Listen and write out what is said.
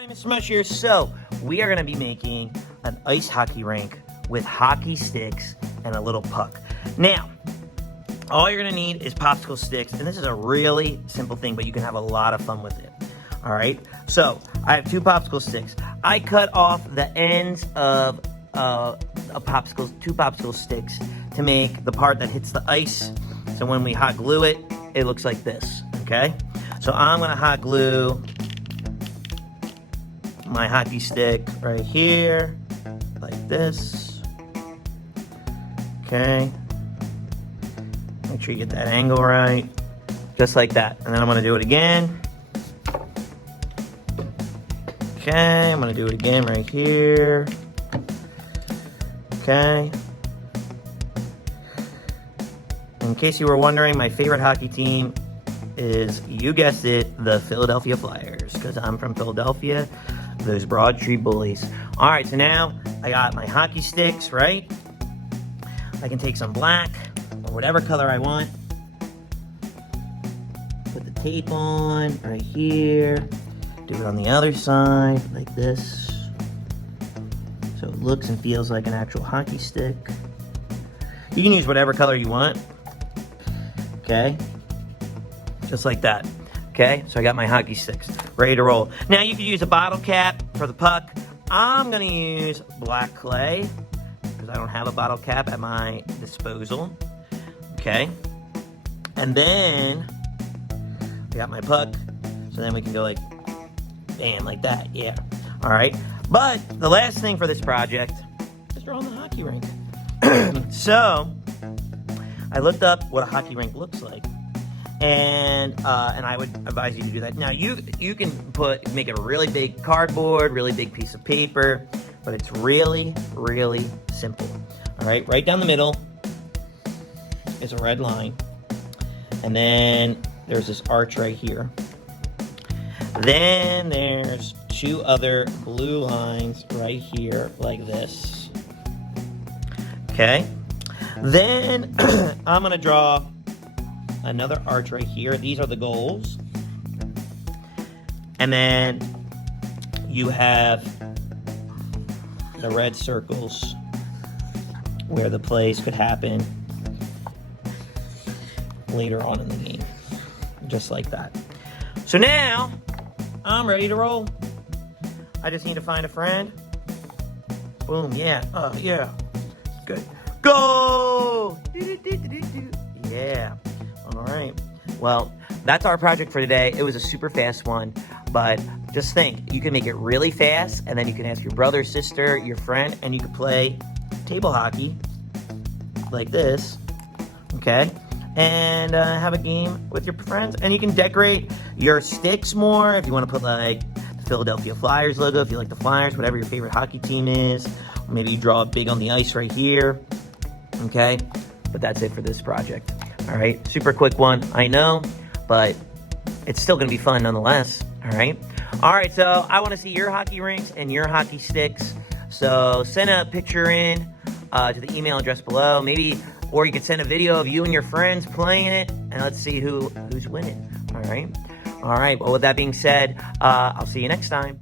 Hi, Mr. Mush here. So, we are going to be making an ice hockey rink with hockey sticks and a little puck. Now, all you're going to need is popsicle sticks, and this is a really simple thing, but you can have a lot of fun with it. All right? So, I have two popsicle sticks. I cut off the ends of two popsicle sticks to make the part that hits the ice. So when we hot glue it, it looks like this, okay? So I'm going to hot glue my hockey stick right here, like this. Okay. Make sure you get that angle right. Just like that. And then I'm gonna do it again. Okay, I'm gonna do it again right here. Okay. In case you were wondering, my favorite hockey team is, you guessed it, the Philadelphia Flyers, because I'm from Philadelphia. Those Broad Street Bullies. All right, so now I got my hockey sticks, right? I can take some black or whatever color I want. Put the tape on right here. Do it on the other side like this. So it looks and feels like an actual hockey stick. You can use whatever color you want. Okay? Just like that. Okay, so I got my hockey sticks ready to roll. Now you could use a bottle cap for the puck. I'm gonna use black clay because I don't have a bottle cap at my disposal. Okay, and then I got my puck, so then we can go like, bam, like that, yeah. All right, but the last thing for this project is drawing the hockey rink. So I looked up what a hockey rink looks like. And I would advise you to do that. Now, you can make it a really big cardboard, really big piece of paper, but it's really, really simple. All right, right down the middle is a red line. And then there's this arch right here. Then there's two other blue lines right here, like this. Okay? Then I'm gonna draw another arch right here. These are the goals. And then you have the red circles where the plays could happen later on in the game. Just like that. So now, I'm ready to roll. I just need to find a friend. Boom, yeah, yeah. Good. Go! Yeah. All right, well, that's our project for today. It was a super fast one, but just think, you can make it really fast, and then you can ask your brother, sister, your friend, and you can play table hockey like this, okay? And have a game with your friends, and you can decorate your sticks more if you want to put like the Philadelphia Flyers logo, if you like the Flyers, whatever your favorite hockey team is. Or maybe you draw it big on the ice right here, okay? But that's it for this project. All right, super quick one, I know, but it's still gonna be fun nonetheless, all right? All right, so I wanna see your hockey rinks and your hockey sticks. So send a picture in to the email address below, maybe, or you can send a video of you and your friends playing it, and let's see who's winning, all right? All right, well, with that being said, I'll see you next time.